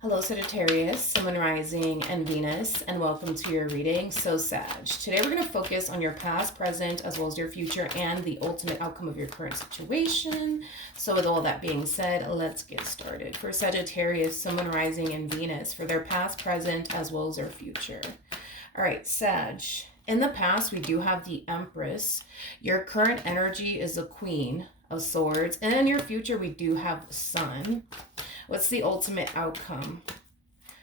Hello, Sagittarius, Sun, Rising, and Venus, and welcome to your reading. So, Sag, today we're going to focus on your past, present, as well as your future and the ultimate outcome of your current situation. So, with all that being said, let's get started. For Sagittarius, Sun, Rising, and Venus, for their past, present, as well as their future. All right, Sag. In the past, we do have the Empress. Your current energy is the Queen of Swords. And in your future, we do have the Sun. What's the ultimate outcome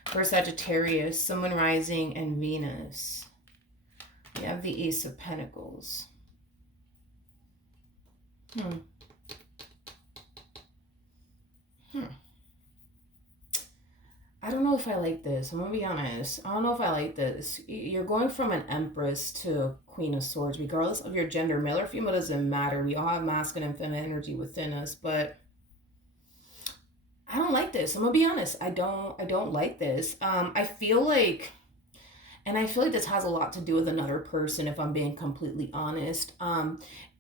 for Sagittarius, Sun, Rising, and Venus? We have the Ace of Pentacles. I don't know if I like this. I'm going to be honest. I don't know if I like this. You're going from an Empress to Queen of Swords. Regardless of your gender, male or female, doesn't matter. We all have masculine and feminine energy within us, but I don't like this. I'm gonna be honest. I don't like this. I feel like, and I feel like this has a lot to do with another person, if I'm being completely honest.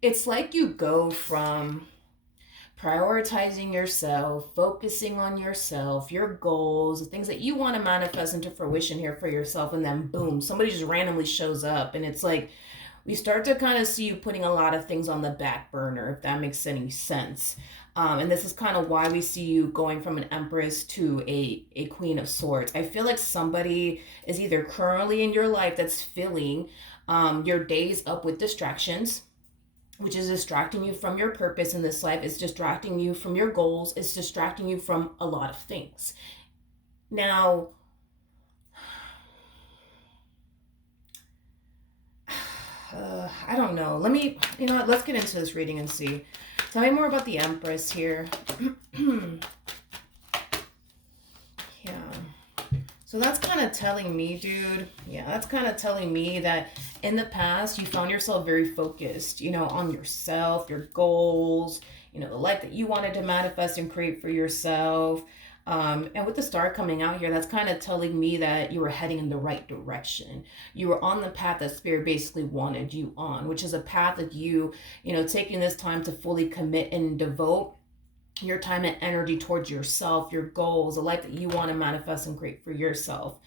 It's like you go from prioritizing yourself, focusing on yourself, your goals, the things that you want to manifest into fruition here for yourself, and then boom, somebody just randomly shows up, and it's like we start to kind of see you putting a lot of things on the back burner, if that makes any sense. And this is kind of why we see you going from an Empress to a Queen of Swords. I feel like somebody is either currently in your life that's filling your days up with distractions, which is distracting you from your purpose in this life. It's distracting you from your goals. It's distracting you from a lot of things. Now, I don't know. Let's get into this reading and see. Tell me more about the Empress here. Yeah. So that's kind of telling me, dude. Yeah, that's kind of telling me that in the past, you found yourself very focused, on yourself, your goals, the life that you wanted to manifest and create for yourself. And with the star coming out here, that's kind of telling me that you were heading in the right direction. You were on the path that Spirit basically wanted you on, which is a path that taking this time to fully commit and devote your time and energy towards yourself, your goals, the life that you want to manifest and create for yourself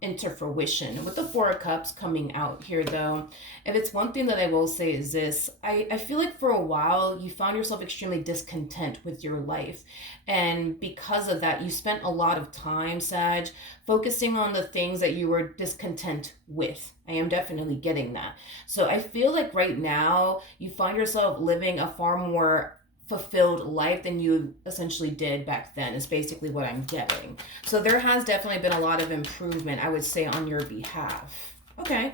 into fruition. With the Four of Cups coming out here, though, if it's one thing that I will say is this, I feel like for a while you found yourself extremely discontent with your life. And because of that, you spent a lot of time, Sag, focusing on the things that you were discontent with. I am definitely getting that. So I feel like right now you find yourself living a far more fulfilled life than you essentially did back then, is basically what I'm getting. So there has definitely been a lot of improvement, I would say, on your behalf. Okay,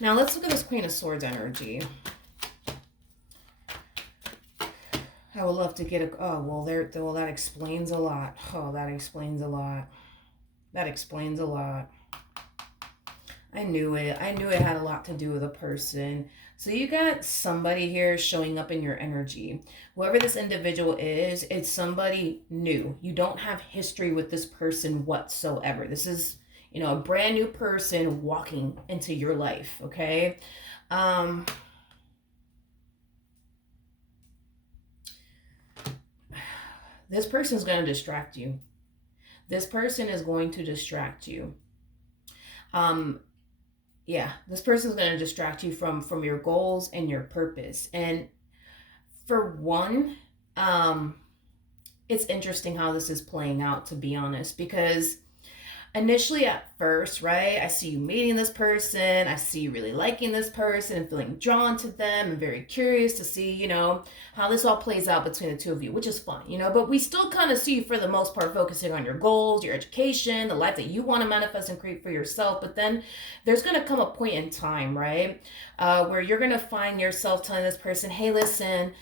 now let's look at this Queen of Swords energy. I would love to get a, oh, well, that explains a lot. Oh, that explains a lot. That explains a lot. I knew it. I knew it had a lot to do with a person. So you got somebody here showing up in your energy. Whoever this individual is, it's somebody new. You don't have history with this person whatsoever. This is, a brand new person walking into your life, okay? This person is going to distract you. This person is going to distract you. Yeah, this person is going to distract you from your goals and your purpose. And for one, it's interesting how this is playing out, to be honest, because initially at first, right, I see you meeting this person, I see you really liking this person and feeling drawn to them and very curious to see, how this all plays out between the two of you, which is fun, but we still kind of see you for the most part focusing on your goals, your education, the life that you want to manifest and create for yourself. But then there's going to come a point in time, right, where you're going to find yourself telling this person, hey, listen,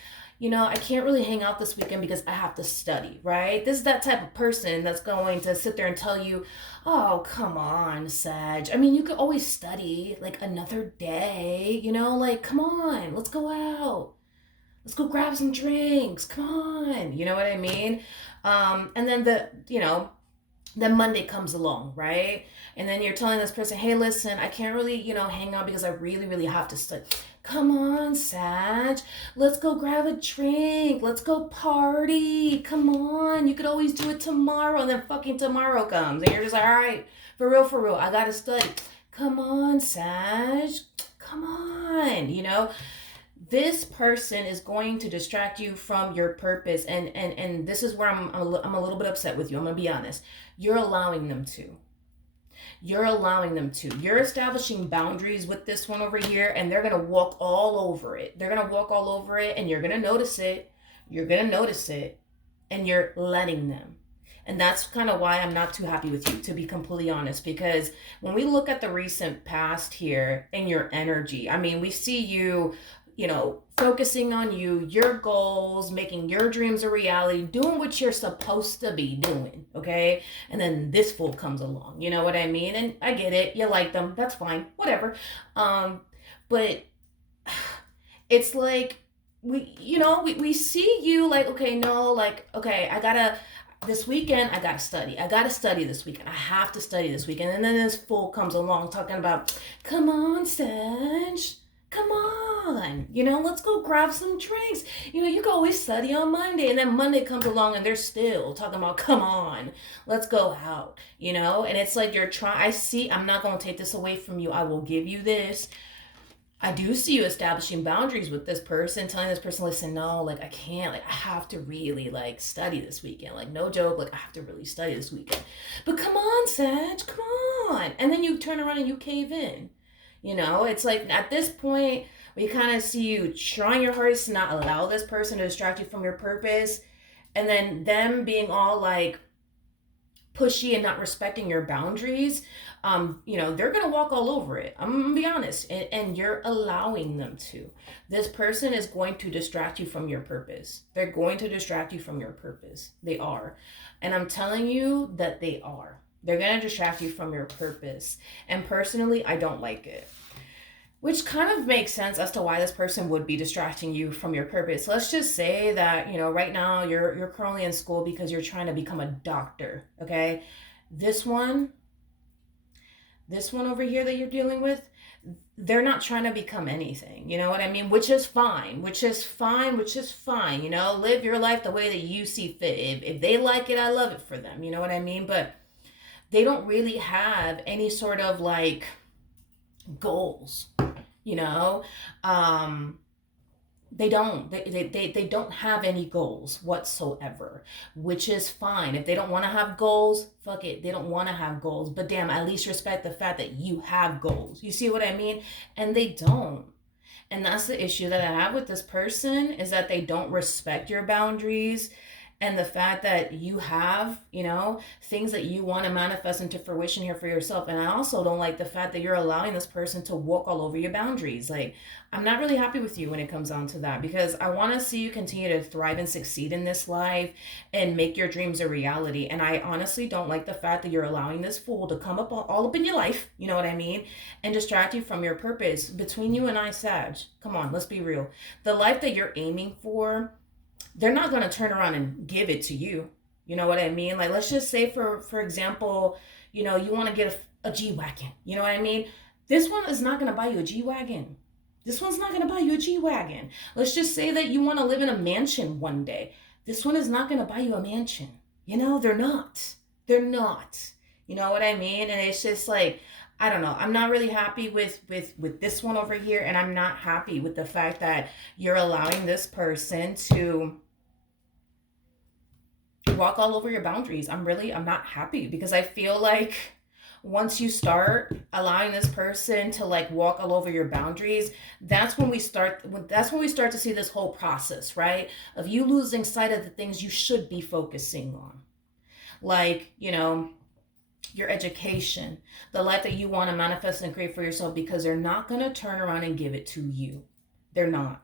I can't really hang out this weekend because I have to study, right? This is that type of person that's going to sit there and tell you, oh, come on, Sag. I mean, you could always study like another day, like, come on, let's go out. Let's go grab some drinks. Come on. You know what I mean? And then Then Monday comes along, right? And then you're telling this person, hey, listen, I can't really, hang out because I really, really have to study. Come on, Sag. Let's go grab a drink. Let's go party. Come on. You could always do it tomorrow. And then fucking tomorrow comes. And you're just like, all right, for real, I got to study. Come on, Sag. Come on. This person is going to distract you from your purpose, and this is where I'm a little bit upset with you. I'm gonna be honest. You're allowing them to. You're establishing boundaries with this one over here, and they're gonna walk all over it. And you're gonna notice it. And you're letting them. And that's kind of why I'm not too happy with you, to be completely honest, because when we look at the recent past here and your energy, I mean, we see you, focusing on you, your goals, making your dreams a reality, doing what you're supposed to be doing, okay? And then this fool comes along, you know what I mean? And I get it, you like them, that's fine, whatever. But it's like, we see you like, okay, no, like, okay, this weekend, I gotta study. I gotta study this weekend. I have to study this weekend. And then this fool comes along talking about, come on, Sag. Come on. Let's go grab some drinks. You can always study on Monday. And then Monday comes along and they're still talking about, come on, let's go out. And it's like I'm not going to take this away from you. I will give you this. I do see you establishing boundaries with this person, telling this person, listen, no, like, I can't, like, I have to really, like, study this weekend. Like, no joke, like, I have to really study this weekend. But come on, Sag, come on. And then you turn around and you cave in. It's like at this point, we kind of see you trying your hardest to not allow this person to distract you from your purpose. And then them being all, like, pushy and not respecting your boundaries, they're gonna walk all over it. I'm gonna be honest, and you're allowing them to. This person is going to distract you from your purpose. They're going to distract you from your purpose. They are, and I'm telling you that they are. They're gonna distract you from your purpose, and personally, I don't like it. Which kind of makes sense as to why this person would be distracting you from your purpose. Let's just say that, right now you're currently in school because you're trying to become a doctor, okay? This one over here that you're dealing with, they're not trying to become anything, you know what I mean? Which is fine. Live your life the way that you see fit. If they like it, I love it for them, you know what I mean? But they don't really have any sort of, like, goals. They don't have any goals whatsoever, which is fine. If they don't want to have goals, fuck it, they don't want to have goals, but damn, at least respect the fact that you have goals. You see what I mean? And they don't. And that's the issue that I have with this person, is that they don't respect your boundaries. And the fact that you have, things that you want to manifest into fruition here for yourself. And I also don't like the fact that you're allowing this person to walk all over your boundaries. Like, I'm not really happy with you when it comes down to that, because I want to see you continue to thrive and succeed in this life and make your dreams a reality. And I honestly don't like the fact that you're allowing this fool to come up all up in your life, you know what I mean, and distract you from your purpose. Between you and I, Sag, come on, let's be real. The life that you're aiming for, they're not going to turn around and give it to you. You know what I mean? Like, let's just say, for example, you want to get a G-Wagon. You know what I mean? This one is not going to buy you a G-Wagon. This one's not going to buy you a G-Wagon. Let's just say that you want to live in a mansion one day. This one is not going to buy you a mansion. They're not. You know what I mean? And it's just like, I don't know. I'm not really happy with this one over here. And I'm not happy with the fact that you're allowing this person to walk all over your boundaries. I'm not happy, because I feel like once you start allowing this person to, like, walk all over your boundaries, that's when we start to see this whole process, right? Of you losing sight of the things you should be focusing on. Like, your education, the life that you want to manifest and create for yourself, because they're not going to turn around and give it to you. They're not.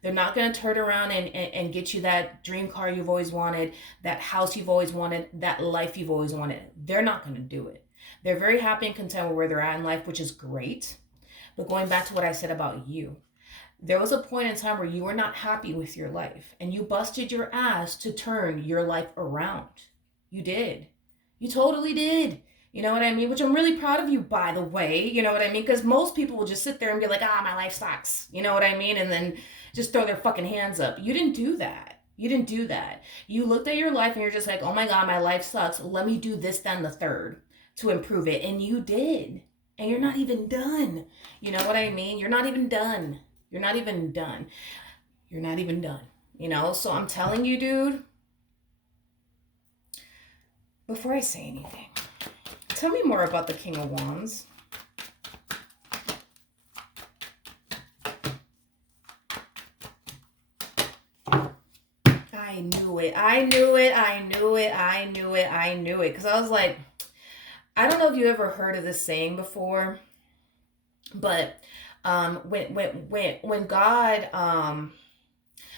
They're not going to turn around and get you that dream car you've always wanted, that house you've always wanted, that life you've always wanted. They're not going to do it. They're very happy and content with where they're at in life, which is great. But going back to what I said about you, there was a point in time where you were not happy with your life, and you busted your ass to turn your life around. You did. You totally did. You know what I mean? Which I'm really proud of you, by the way. You know what I mean? Because most people will just sit there and be like, my life sucks. You know what I mean? And then just throw their fucking hands up. You didn't do that. You didn't do that. You looked at your life and you're just like, oh my God, my life sucks. Let me do this, then the third to improve it. And you did. And you're not even done. You know what I mean? You're not even done. You're not even done. You're not even done. You know? So I'm telling you, dude, before I say anything, tell me more about the King of Wands. I knew it. I knew it. I knew it. I knew it. I knew it. Because I was like, I don't know if you ever heard of this saying before, but when God,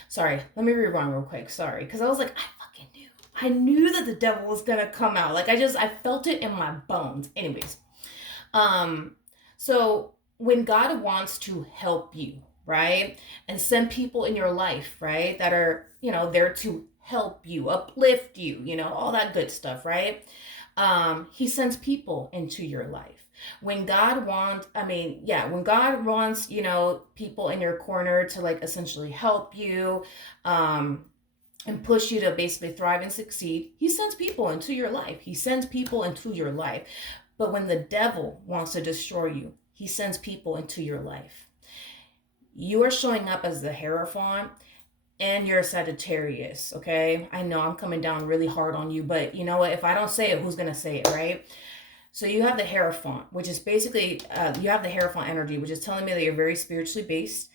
sorry, let me rewind real quick. Sorry. Because I was like, I knew that the devil was gonna come out. Like I felt it in my bones. Anyways, so when God wants to help you, right, and send people in your life, right, that are, there to help you, uplift you, all that good stuff, right? He sends people into your life. When God wants, when God wants, people in your corner to like essentially help you, and push you to basically thrive and succeed, he sends people into your life. He sends people into your life. But when the devil wants to destroy you, he sends people into your life. You are showing up as the Hierophant, and you're a Sagittarius, okay? I know I'm coming down really hard on you, but you know what? If I don't say it, who's going to say it, right? So you have the Hierophant, which is basically, you have the Hierophant energy, which is telling me that you're very spiritually based.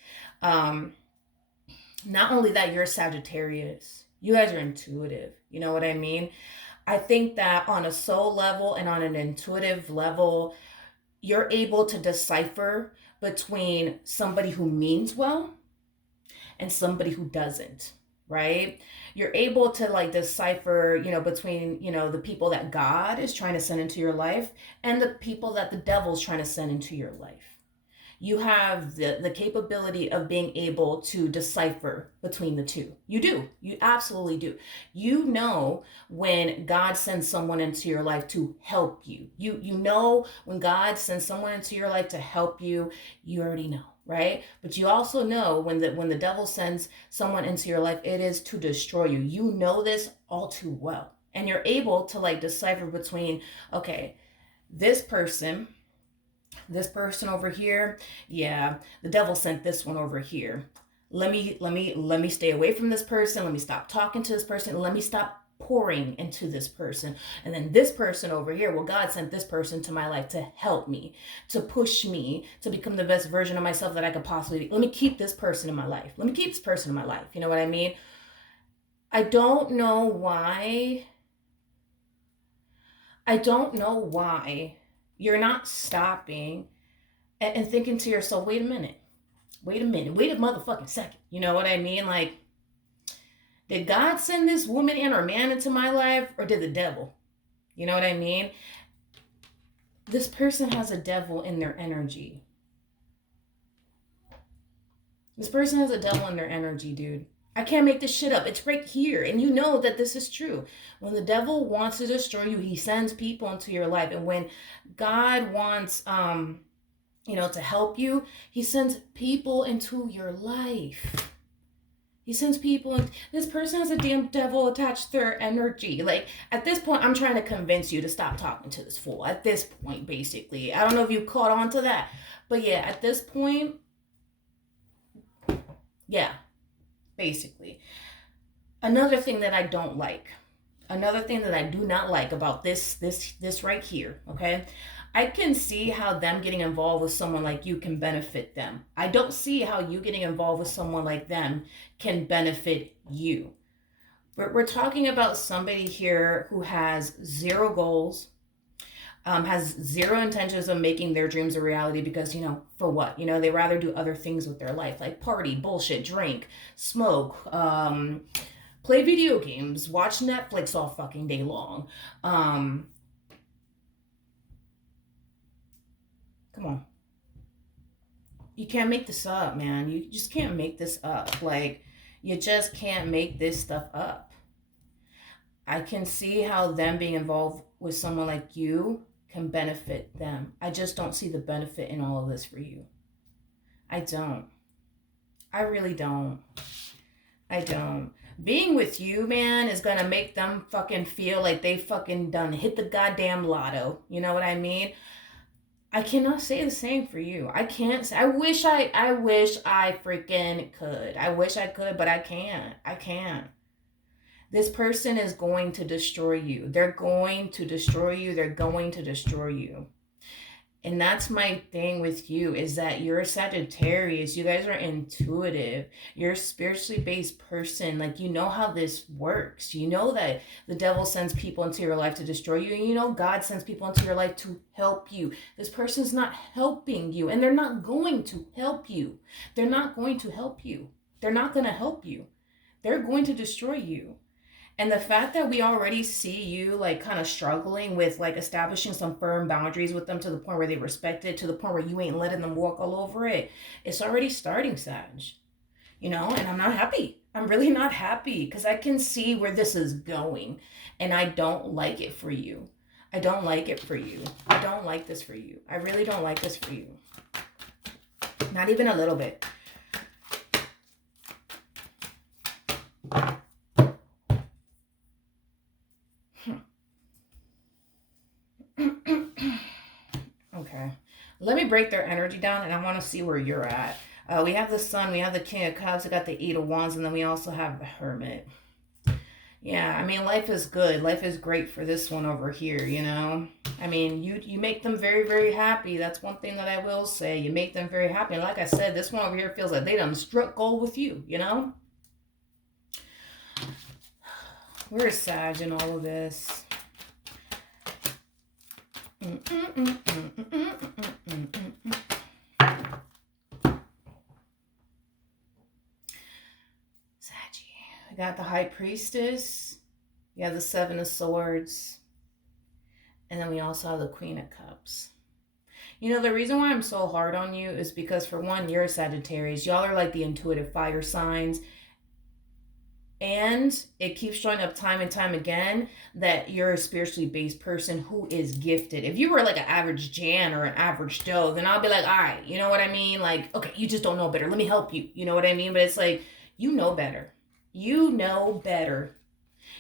Not only that, you're a Sagittarius. You guys are intuitive. You know what I mean? I think that on a soul level and on an intuitive level, you're able to decipher between somebody who means well and somebody who doesn't, right? You're able to like decipher, between, the people that God is trying to send into your life and the people that the devil's trying to send into your life. You have the capability of being able to decipher between the two. You do. You absolutely do. You know when God sends someone into your life to help you. You know when God sends someone into your life to help you. You already know, right? But you also know when the devil sends someone into your life, it is to destroy you. You know this all too well. And you're able to like decipher between, okay, this person over here, yeah, the devil sent this one over here. Let me stay away from this person. Let me stop talking to this person. Let me stop pouring into this person. And then this person over here, well, God sent this person to my life to help me, to push me to become the best version of myself that I could possibly be. Let me keep this person in my life. Let me keep this person in my life. You know what I mean? I don't know why you're not stopping and thinking to yourself, wait a motherfucking second. You know what I mean? Like, did God send this woman and or man into my life, or did the devil? You know what I mean? This person has a devil in their energy. This person has a devil in their energy, dude. I can't make this shit up. It's right here. And you know that this is true. When the devil wants to destroy you, he sends people into your life. And when God wants, to help you, he sends people into your life. He sends people, and this person has a damn devil attached to their energy. Like, at this point, I'm trying to convince you to stop talking to this fool. At this point, basically. I don't know if you caught on to that. But yeah, at this point, yeah, basically. Another thing that I don't like. Another thing that I do not like about this right here, okay? I can see how them getting involved with someone like you can benefit them. I don't see how you getting involved with someone like them can benefit you. We're talking about somebody here who has zero goals, has zero intentions of making their dreams a reality because, for what? They rather do other things with their life, like party, bullshit, drink, smoke, play video games, watch Netflix all fucking day long. Come on. You can't make this up, man. You just can't make this up. Like, you just can't make this stuff up. I can see how them being involved with someone like you can benefit them. I just don't see the benefit in all of this for you. I don't. I really don't. I don't. Being with you, man, is gonna make them fucking feel like they fucking done hit the goddamn lotto. You know what I mean? I cannot say the same for you. I can't say. I wish I freaking could. I wish I could, but I can't. I can't. This person is going to destroy you. They're going to destroy you. They're going to destroy you. And that's my thing with you, is that you're a Sagittarius. You guys are intuitive. You're a spiritually based person. Like, you know how this works. You know that the devil sends people into your life to destroy you. And you know God sends people into your life to help you. This person's not helping you. And they're not going to help you. They're not going to help you. They're not going to help you. They're going to destroy you. And the fact that we already see you like kind of struggling with like establishing some firm boundaries with them to the point where they respect it, to the point where you ain't letting them walk all over it, it's already starting, Sag. You know, and I'm not happy. I'm really not happy because I can see where this is going and I don't like it for you. I don't like it for you. I don't like this for you. I really don't like this for you. Not even a little bit. Okay, let me break their energy down and I want to see where you're at. We have the Sun, we have the King of Cups, we got the Eight of Wands, and then we also have the Hermit. Yeah, I mean, life is good. Life is great for this one over here, you know? I mean, you make them very, very happy. That's one thing that I will say. You make them very happy. And like I said, this one over here feels like they done struck gold with you, you know? Where's Sag in all of this? I got the High Priestess. We have the Seven of Swords. And then we also have the Queen of Cups. You know, the reason why I'm so hard on you is because, for one, you're a Sagittarius. Y'all are like the intuitive fire signs. And it keeps showing up time and time again that you're a spiritually based person who is gifted. If you were like an average Jan or an average Joe, then I'll be like, all right, you know what I mean? Like, okay, you just don't know better. Let me help you. You know what I mean? But it's like, you know better. You know better.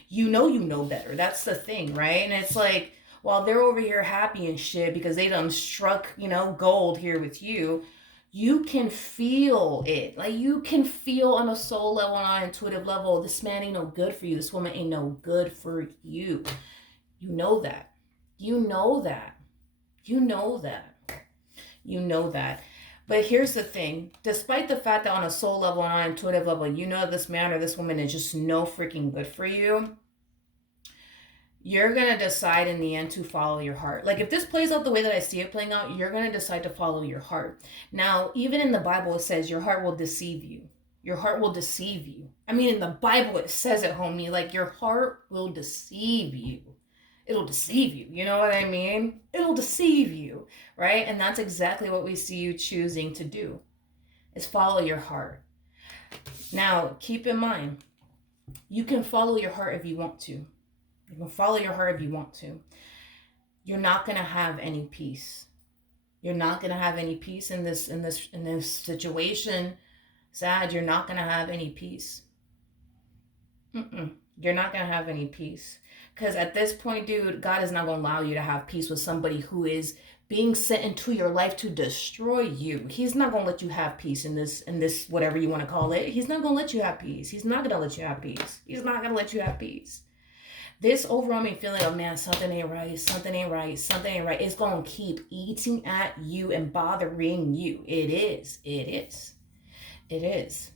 You know better. That's the thing, right? And it's like, while they're over here happy and shit because they done struck, you know, gold here with you, you can feel it. Like, you can feel on a soul level, on an intuitive level, this man ain't no good for you. This woman ain't no good for you. You know that. You know that. You know that. You know that. But here's the thing. Despite the fact that on a soul level, on an intuitive level, you know this man or this woman is just no freaking good for you, you're going to decide in the end to follow your heart. Like, if this plays out the way that I see it playing out, you're going to decide to follow your heart. Now, even in the Bible, it says your heart will deceive you. Your heart will deceive you. I mean, in the Bible, it says it, homie. Like, your heart will deceive you. It'll deceive you. You know what I mean? It'll deceive you, right? And that's exactly what we see you choosing to do, is follow your heart. Now, keep in mind, you can follow your heart if you want to. You can follow your heart if you want to. You're not going to have any peace. You're not going to have any peace in this situation. Sad, you're not going to have any peace. You're not going to have any peace. Because at this point, dude, God is not going to allow you to have peace with somebody who is being sent into your life to destroy you. He's not going to let you have peace in this whatever you want to call it. He's not going to let you have peace. He's not going to let you have peace. He's not going to let you have peace. This overwhelming feeling of, man, something ain't right, something ain't right, something ain't right, it's going to keep eating at you and bothering you. It is. It is. It is.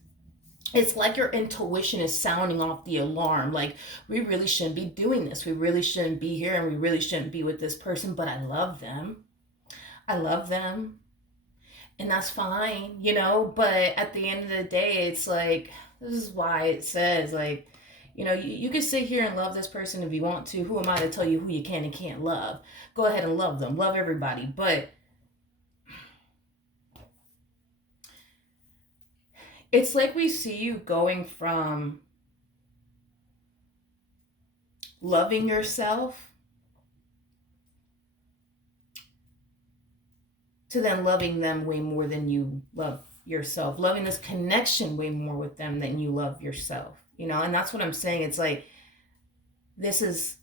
It's like your intuition is sounding off the alarm. Like, we really shouldn't be doing this. We really shouldn't be here, and we really shouldn't be with this person, but I love them. I love them. And that's fine, you know? But at the end of the day, it's like, this is why it says, like, you know, you can sit here and love this person if you want to. Who am I to tell you who you can and can't love? Go ahead and love them. Love everybody. But it's like we see you going from loving yourself to then loving them way more than you love yourself, loving this connection way more with them than you love yourself, you know? And that's what I'm saying. It's like, this is,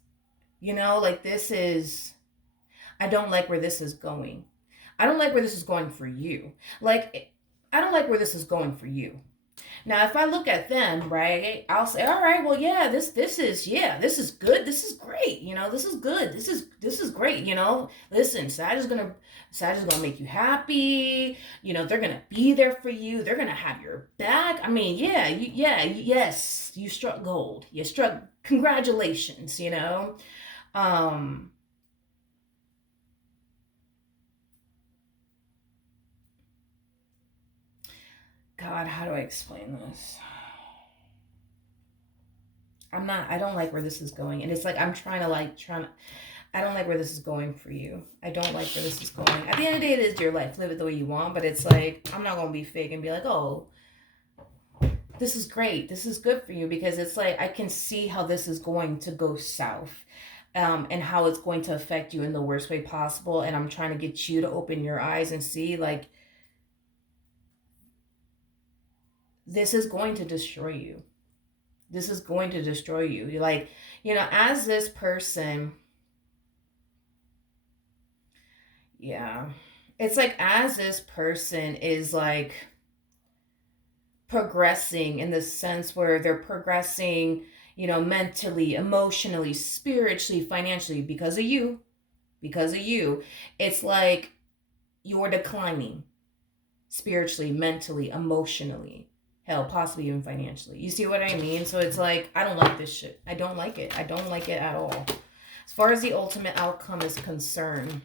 you know, like this is, I don't like where this is going. I don't like where this is going for you. Like, I don't like where this is going for you. Now, if I look at them, right, I'll say, all right, well, yeah, this is, yeah, this is good. This is great. You know, this is good. This is great. You know, listen, Sag is gonna make you happy. You know, they're gonna be there for you. They're gonna have your back. I mean, yeah, yes, you struck gold. You struck. Congratulations. You know, um, God, how do I explain this? I don't like where this is going. And it's like, I'm trying to, I don't like where this is going for you. I don't like where this is going. At the end of the day, it is your life. Live it the way you want. But it's like, I'm not going to be fake and be like, oh, this is great. This is good for you. Because it's like, I can see how this is going to go south. And how it's going to affect you in the worst way possible. And I'm trying to get you to open your eyes and see, like, this is going to destroy you. This is going to destroy you. You're like, you know, as this person, yeah, it's like as this person is like progressing in the sense where they're progressing, you know, mentally, emotionally, spiritually, financially, because of you, it's like you're declining spiritually, mentally, emotionally, hell, possibly even financially. You see what I mean? So it's like, I don't like this shit. I don't like it. I don't like it at all. As far as the ultimate outcome is concerned,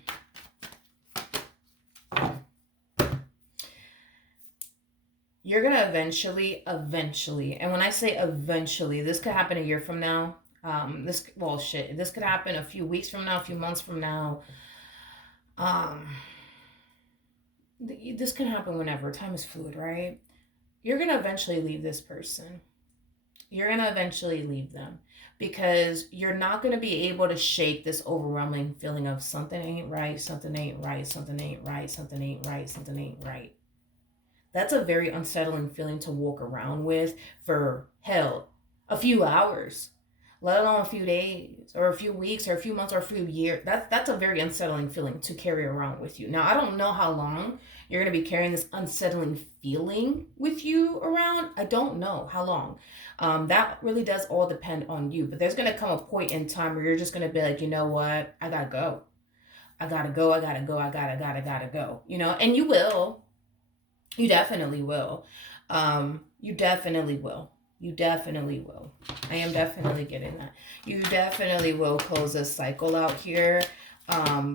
you're gonna eventually, and when I say eventually, this could happen a year from now. This could happen a few weeks from now, a few months from now. Um, this can happen whenever. Time is fluid, right? You're gonna eventually leave this person. You're gonna eventually leave them because you're not gonna be able to shake this overwhelming feeling of something ain't right, something ain't right, something ain't right, something ain't right, something ain't right. That's a very unsettling feeling to walk around with for hell, a few hours, let alone a few days or a few weeks or a few months or a few years. That's a very unsettling feeling to carry around with you. Now, I don't know how long you're going to be carrying this unsettling feeling with you around. I don't know how long. That really does all depend on you. But there's going to come a point in time where you're just going to be like, you know what? I got to go. I got to go. I got to go. I gotta go. You know, and you will. You definitely will. You definitely will. You definitely will. I am definitely getting that. You definitely will close this cycle out here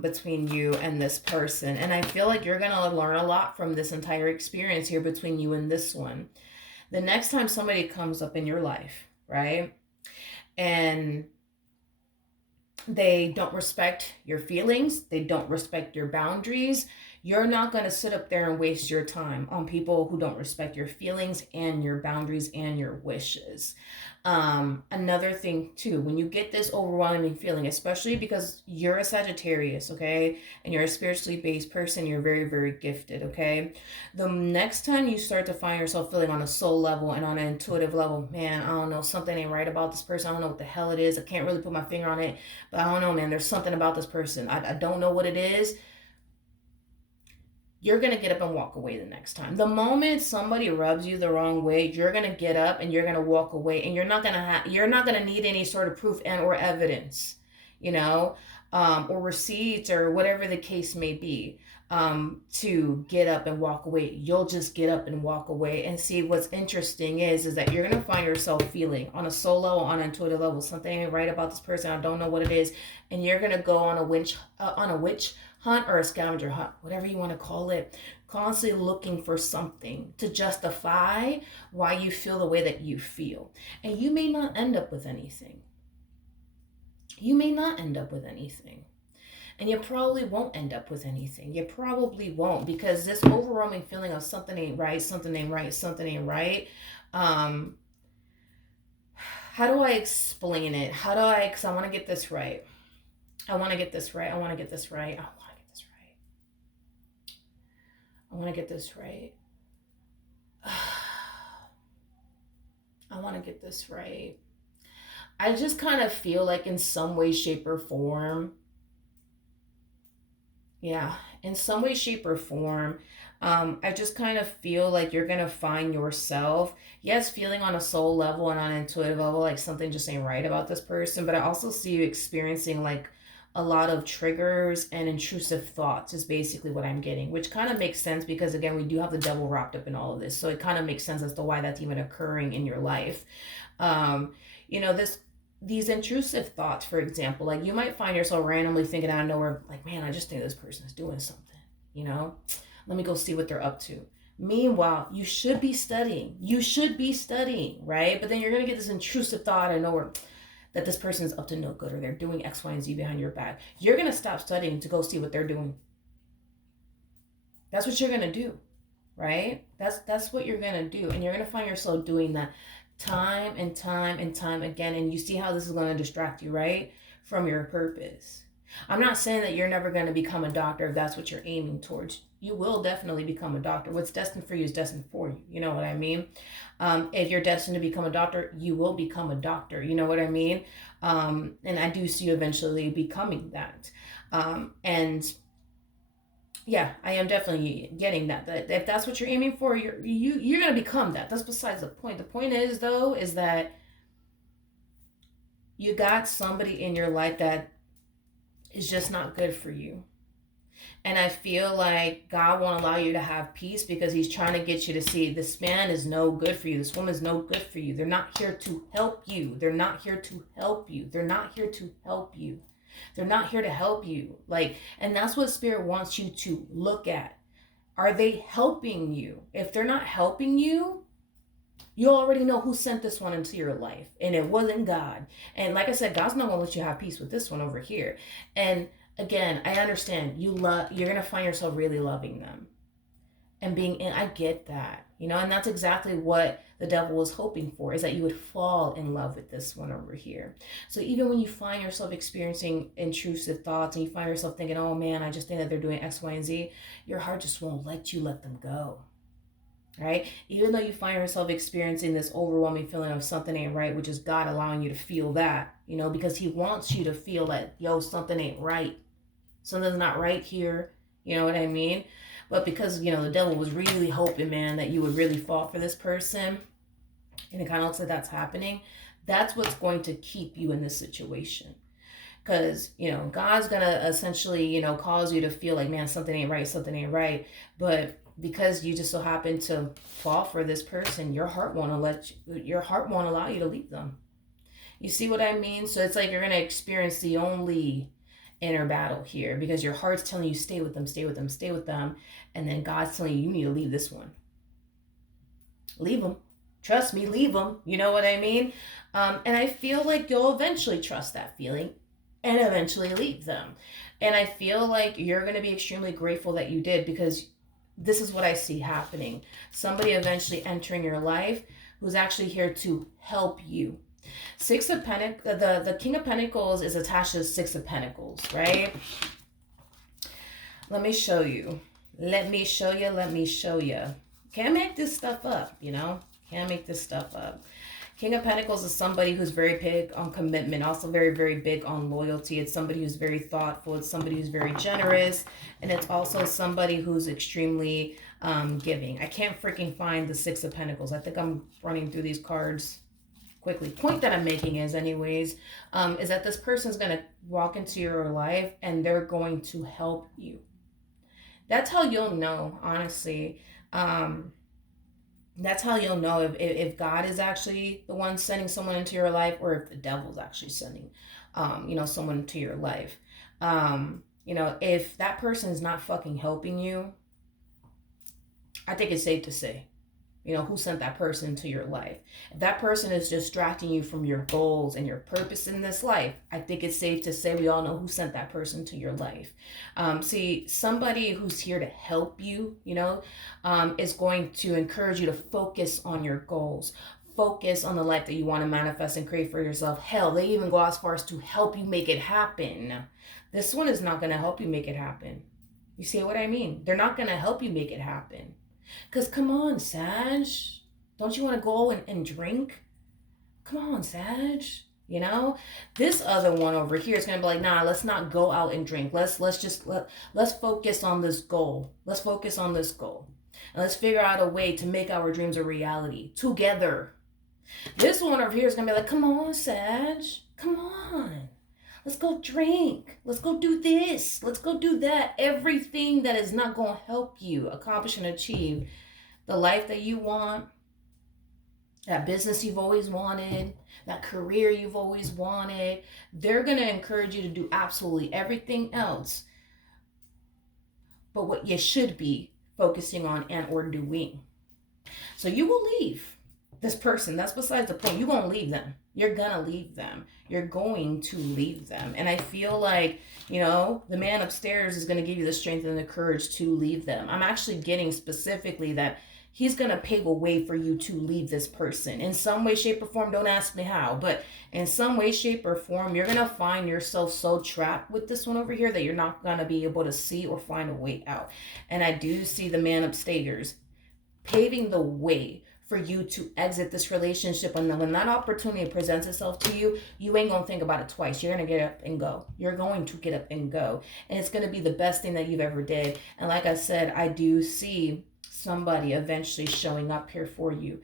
between you and this person. And I feel like you're going to learn a lot from this entire experience here between you and this one. The next time somebody comes up in your life, right? And they don't respect your feelings, they don't respect your boundaries, you're not going to sit up there and waste your time on people who don't respect your feelings and your boundaries and your wishes. Another thing too, when you get this overwhelming feeling, especially because you're a Sagittarius, okay, and you're a spiritually based person, you're very, very gifted, okay. The next time you start to find yourself feeling on a soul level and on an intuitive level, man, I don't know, something ain't right about this person. I don't know what the hell it is. I can't really put my finger on it, but I don't know, man. There's something about this person. I don't know what it is. You're going to get up and walk away the next time. The moment somebody rubs you the wrong way, you're going to get up and you're going to walk away, and you're not going to need any sort of proof and or evidence, you know, or receipts or whatever the case may be, to get up and walk away. You'll just get up and walk away. And see, what's interesting is that you're going to find yourself feeling on a soul level, on an intuitive level, something ain't right about this person. I don't know what it is. And you're going to go on a witch hunt or a scavenger hunt, whatever you want to call it, constantly looking for something to justify why you feel the way that you feel. And you may not end up with anything. You may not end up with anything. And you probably won't end up with anything. You probably won't, because this overwhelming feeling of something ain't right, something ain't right, something ain't right. How do I explain it? Because I want to get this right. I want to get this right. I want to get this right. I want to get this right. I just kind of feel like in some way, shape, or form, yeah, in some way, shape, or form, I just kind of feel like you're gonna find yourself, yes, feeling on a soul level and on an intuitive level, like something just ain't right about this person. But I also see you experiencing like a lot of triggers and intrusive thoughts, is basically what I'm getting, which kind of makes sense because again, we do have the devil wrapped up in all of this. So it kind of makes sense as to why that's even occurring in your life. Um, this these intrusive thoughts, for example, like you might find yourself randomly thinking out of nowhere, like, man, I just think this person is doing something, you know, let me go see what they're up to. Meanwhile, you should be studying. You should be studying, right? But then you're going to get this intrusive thought out of nowhere that this person is up to no good or they're doing X, Y, and Z behind your back. You're going to stop studying to go see what they're doing. That's what you're going to do, right? That's what you're going to do. And you're going to find yourself doing that time and time and time again. And you see how this is going to distract you, right? From your purpose. I'm not saying that you're never going to become a doctor if that's what you're aiming towards. You will definitely become a doctor. What's destined for you is destined for you. You know what I mean? If you're destined to become a doctor, you will become a doctor. You know what I mean? And I do see you eventually becoming that. And yeah, I am definitely getting that. That if that's what you're aiming for, you're gonna become that. That's besides the point. The point is though, is that you got somebody in your life that is just not good for you. And I feel like God won't allow you to have peace because he's trying to get you to see this man is no good for you. This woman is no good for you. They're not here to help you. They're not here to help you. They're not here to help you. They're not here to help you. Like, and that's what Spirit wants you to look at. Are they helping you? If they're not helping you, you already know who sent this one into your life. And it wasn't God. And like I said, God's not going to let you have peace with this one over here. And again, I understand you're going to find yourself really loving them. And I get that, and that's exactly what the devil was hoping for, is that you would fall in love with this one over here. So even when you find yourself experiencing intrusive thoughts and you find yourself thinking, oh man, I just think that they're doing X, Y, and Z, your heart just won't let you let them go, right? Even though you find yourself experiencing this overwhelming feeling of something ain't right, which is God allowing you to feel that, because he wants you to feel that, yo, something ain't right. Something's not right here. You know what I mean? But because, the devil was really hoping, man, that you would really fall for this person, and it kind of looks like that's happening, that's what's going to keep you in this situation. Because, God's going to essentially, cause you to feel like, man, something ain't right. But because you just so happen to fall for this person, your heart won't allow you to leave them. You see what I mean? So it's like you're going to experience the only inner battle here because your heart's telling you stay with them, and then God's telling you need to leave this one. Leave them. Trust me, leave them. You know what I mean? And I feel like you'll eventually trust that feeling and eventually leave them. And I feel like you're going to be extremely grateful that you did, because this is what I see happening. Somebody eventually entering your life who's actually here to help you. The King of Pentacles is attached to the Six of Pentacles, right? Let me show you. Can't make this stuff up, Can't make this stuff up. King of Pentacles is somebody who's very big on commitment, also very, very big on loyalty. It's somebody who's very thoughtful. It's somebody who's very generous. And it's also somebody who's extremely giving. I can't freaking find the Six of Pentacles. I think I'm running through these cards quickly. Point that I'm making is that this person's going to walk into your life and they're going to help you. That's how you'll know, honestly. That's how you'll know if God is actually the one sending someone into your life, or if the devil's actually sending, someone into your life. If that person is not fucking helping you, I think it's safe to say, who sent that person to your life. If that person is distracting you from your goals and your purpose in this life, I think it's safe to say we all know who sent that person to your life. See, somebody who's here to help you, is going to encourage you to focus on your goals. Focus on the life that you want to manifest and create for yourself. Hell, they even go as far as to help you make it happen. This one is not going to help you make it happen. You see what I mean? They're not going to help you make it happen. Because come on, Sag. Don't you want to go and drink? Come on, Sag. You know, this other one over here is gonna be like, nah, let's not go out and drink. Let's focus on this goal. Let's focus on this goal, and let's figure out a way to make our dreams a reality together. This one over here is gonna be like, come on, Sag, come on. Let's go drink. Let's go do this. Let's go do that. Everything that is not gonna help you accomplish and achieve the life that you want, that business you've always wanted, that career you've always wanted. They're going to encourage you to do absolutely everything else but what you should be focusing on and or doing. So you will leave this person. That's besides the point. You're going to leave them. You're going to leave them. You're going to leave them. And I feel like, you know, the man upstairs is going to give you the strength and the courage to leave them. I'm actually getting specifically that he's going to pave a way for you to leave this person in some way, shape, or form. Don't ask me how, but in some way, shape, or form, you're going to find yourself so trapped with this one over here that you're not going to be able to see or find a way out. And I do see the man upstairs paving the way for you to exit this relationship. And then when that opportunity presents itself to you, you ain't going to think about it twice. You're going to get up and go. You're going to get up and go. And it's going to be the best thing that you've ever did. And like I said, I do see somebody eventually showing up here for you.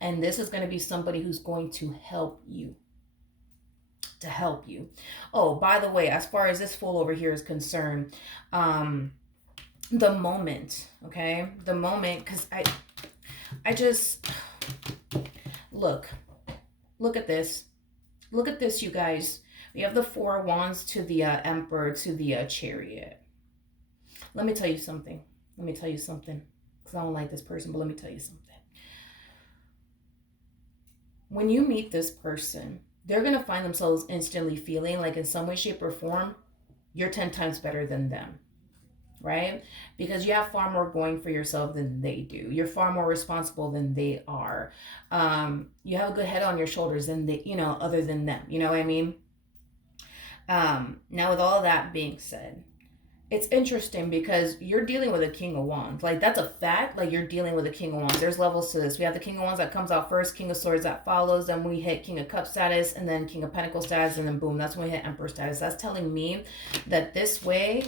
And this is going to be somebody who's going to help you. To help you. Oh, by the way, as far as this fool over here is concerned, the moment, okay? The moment, because I just, look at this. Look at this, you guys. We have the Four of Wands to the Emperor to the Chariot. Let me tell you something. Because I don't like this person, but let me tell you something. When you meet this person, they're going to find themselves instantly feeling like in some way, shape, or form, you're 10 times better than them, right? Because you have far more going for yourself than they do. You're far more responsible than they are. You have a good head on your shoulders than they, other than them. You know what I mean? Now, with all that being said, it's interesting because you're dealing with a King of Wands. Like, that's a fact. Like, you're dealing with a King of Wands. There's levels to this. We have the King of Wands that comes out first, King of Swords that follows, then we hit King of Cups status, and then King of Pentacles status, and then boom, that's when we hit Emperor status. That's telling me that this way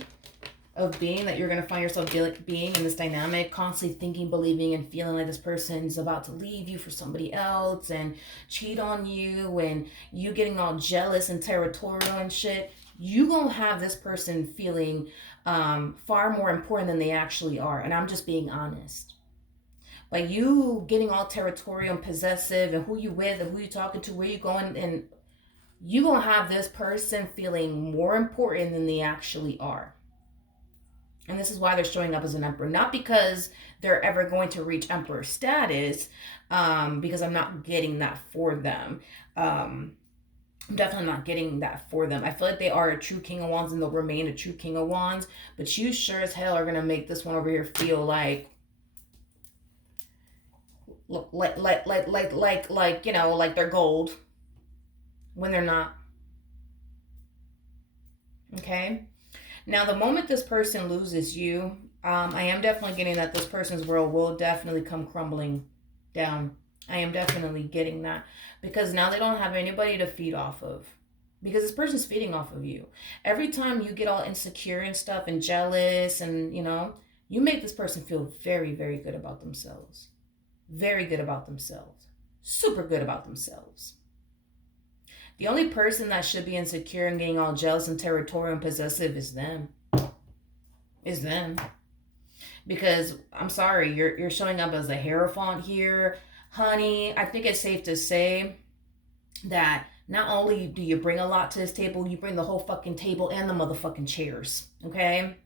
of being that you're going to find yourself being in this dynamic, constantly thinking, believing, and feeling like this person's about to leave you for somebody else and cheat on you, and you getting all jealous and territorial and shit, you gonna have this person feeling far more important than they actually are. And I'm just being honest. Like, you getting all territorial and possessive, and who you with and who you talking to, where you going, and you gonna have this person feeling more important than they actually are. And this is why they're showing up as an Emperor. Not because they're ever going to reach Emperor status, because I'm not getting that for them. I'm definitely not getting that for them. I feel like they are a true King of Wands and they'll remain a true King of Wands. But you sure as hell are going to make this one over here feel like they're gold when they're not. Okay? Now, the moment this person loses you, I am definitely getting that this person's world will definitely come crumbling down. I am definitely getting that, because now they don't have anybody to feed off of, because this person's feeding off of you. Every time you get all insecure and stuff and jealous and, you make this person feel very, very good about themselves. Very good about themselves. Super good about themselves. The only person that should be insecure and getting all jealous and territorial and possessive is them. Is them. Because, I'm sorry, you're showing up as a Hierophant here. Honey, I think it's safe to say that not only do you bring a lot to this table, you bring the whole fucking table and the motherfucking chairs, okay?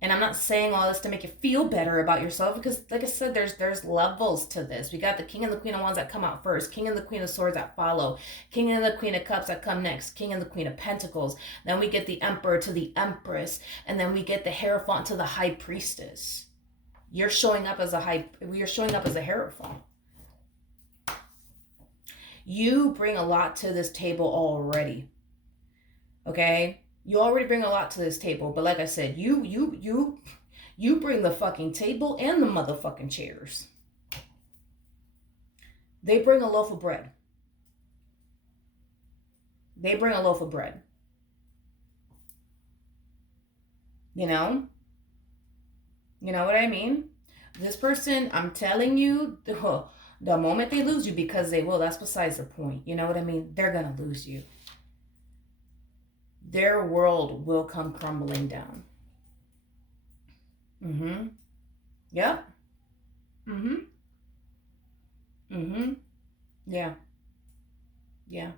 And I'm not saying all this to make you feel better about yourself, because like I said, there's levels to this. We got the King and the Queen of Wands that come out first, King and the Queen of Swords that follow, King and the Queen of Cups that come next, King and the Queen of Pentacles. Then we get the Emperor to the Empress, and then we get the Hierophant to the High Priestess. You're showing up as a Hierophant. You bring a lot to this table already. Okay? You already bring a lot to this table, but like I said, you bring the fucking table and the motherfucking chairs. They bring a loaf of bread. They bring a loaf of bread. You know? You know what I mean? This person, I'm telling you, the moment they lose you, because they will, that's besides the point. You know what I mean? They're going to lose you. Their world will come crumbling down. Mm-hmm. Yep. Mm-hmm. Mm-hmm. Yeah. Yeah.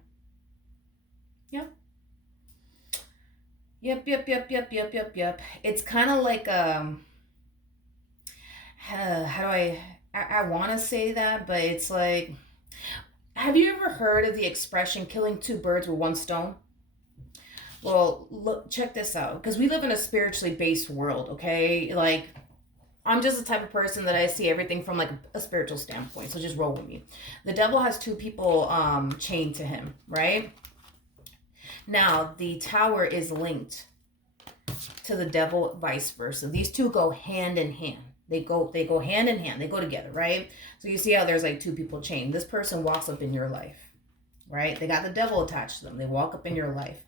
Yep. Yep. It's kind of like how do I want to say that, but it's like, have you ever heard of the expression killing two birds with one stone? Well, look, check this out, because we live in a spiritually based world, okay? Like, I'm just the type of person that I see everything from like a spiritual standpoint. So just roll with me. The devil has two people chained to him, right? Now, the tower is linked to the devil, vice versa. These two go hand in hand. They go hand in hand. They go together, right? So you see how there's like two people chained. This person walks up in your life, right? They got the devil attached to them. They walk up in your life.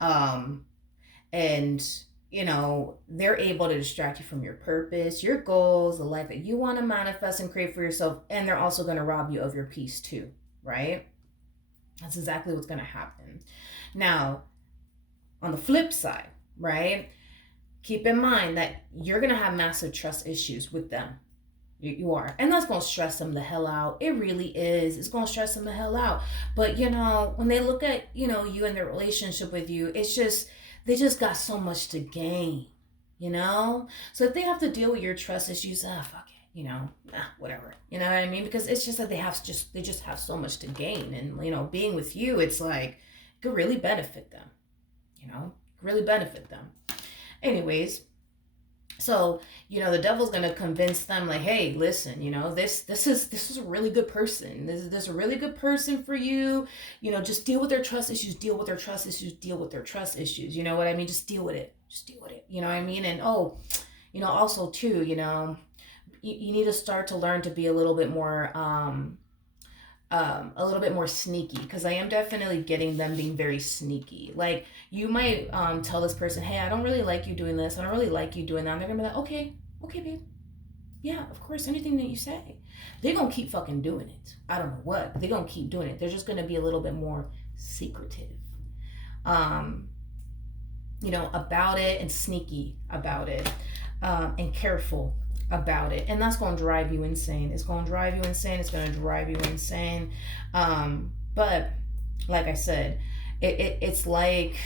And you know, they're able to distract you from your purpose, your goals, the life that you want to manifest and create for yourself. And they're also going to rob you of your peace too, right? That's exactly what's going to happen. Now, on the flip side, right? Keep in mind that you're going to have massive trust issues with them. You are. And that's going to stress them the hell out. It really is. It's going to stress them the hell out. But, you know, when they look at, you know, you and their relationship with you, it's just, they just got so much to gain, you know? So if they have to deal with your trust issues, fuck it, you know, whatever. You know what I mean? Because it's just that they just have so much to gain. And, you know, being with you, it's like, it could really benefit them, you know? Really benefit them. Anyways, so, you know, the devil's going to convince them like, hey, listen, you know, this is a really good person. This is a really good person for you. You know, just deal with their trust issues, deal with their trust issues, deal with their trust issues. You know what I mean? Just deal with it. Just deal with it. You know what I mean? And you know, also too, you know, you need to start to learn to be a little bit more sneaky, because I am definitely getting them being very sneaky. Like, you might tell this person, hey, I don't really like you doing this, I don't really like you doing that, and they're gonna be like, okay babe, yeah, of course, anything that you say. They're gonna keep fucking doing it. I don't know what, they're gonna keep doing it. They're just gonna be a little bit more secretive, you know, about it, and sneaky about it, and careful about it. And that's going to drive you insane. It's going to drive you insane. It's going to drive you insane. But like I said, it's like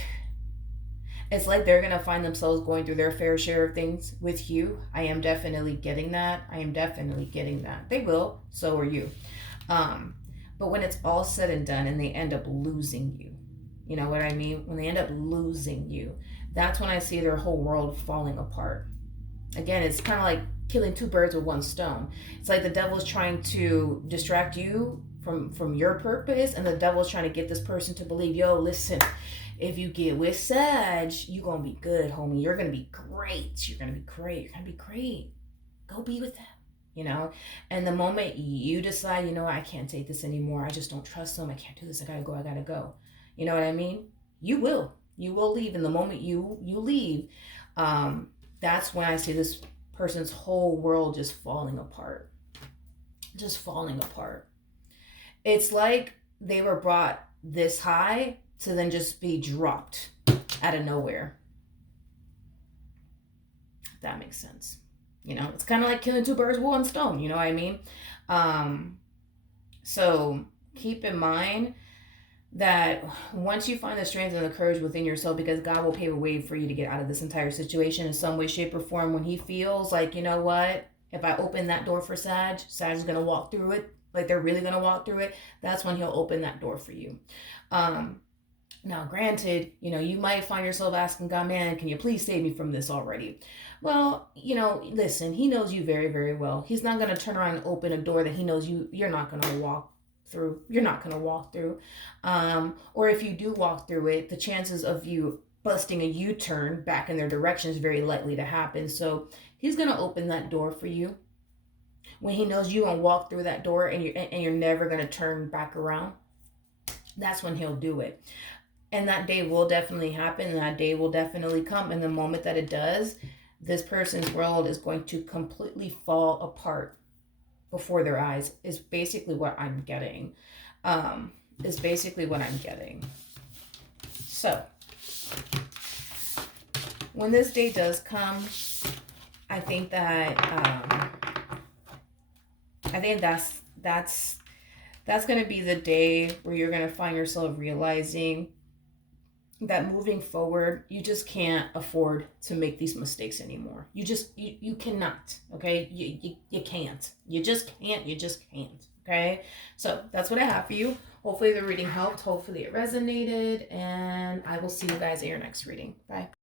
they're going to find themselves going through their fair share of things with you. I am definitely getting that. They will. So are you. But when it's all said and done and they end up losing you, you know what I mean? When they end up losing you, that's when I see their whole world falling apart. Again, it's kind of like killing two birds with one stone. It's like the devil's trying to distract you from your purpose, and the devil's trying to get this person to believe, yo, listen, if you get with Sag, you're going to be good, homie. You're going to be great. You're going to be great. Go be with them, you know? And the moment you decide, you know what, I can't take this anymore. I just don't trust them. I can't do this. I got to go. You know what I mean? You will leave. And the moment you leave, that's when I see this person's whole world just falling apart. It's like they were brought this high to then just be dropped out of nowhere. If that makes sense. You know, it's kind of like killing two birds with one stone. You know what I mean? So keep in mind that once you find the strength and the courage within yourself, because God will pave a way for you to get out of this entire situation in some way, shape, or form, when he feels like, you know what, if I open that door for Sag is going to walk through it, like they're really going to walk through it, that's when he'll open that door for you. Now, granted, you know, you might find yourself asking God, man, can you please save me from this already? Well, you know, listen, he knows you very, very well. He's not going to turn around and open a door that he knows you're not going to walk through. Or if you do walk through it, the chances of you busting a U-turn back in their direction is very likely to happen. So he's going to open that door for you when he knows you won't walk through that door and you're never going to turn back around. That's when he'll do it. And that day will definitely happen, and that day will definitely come. And the moment that it does, this person's world is going to completely fall apart before their eyes, is basically what I'm getting. Is basically what I'm getting. So when this day does come, I think that that's going to be the day where you're going to find yourself realizing that moving forward, you just can't afford to make these mistakes anymore. You cannot. Okay, you can't. You just can't. Okay, so that's what I have for you. Hopefully the reading helped. Hopefully it resonated, and I will see you guys at your next reading. Bye.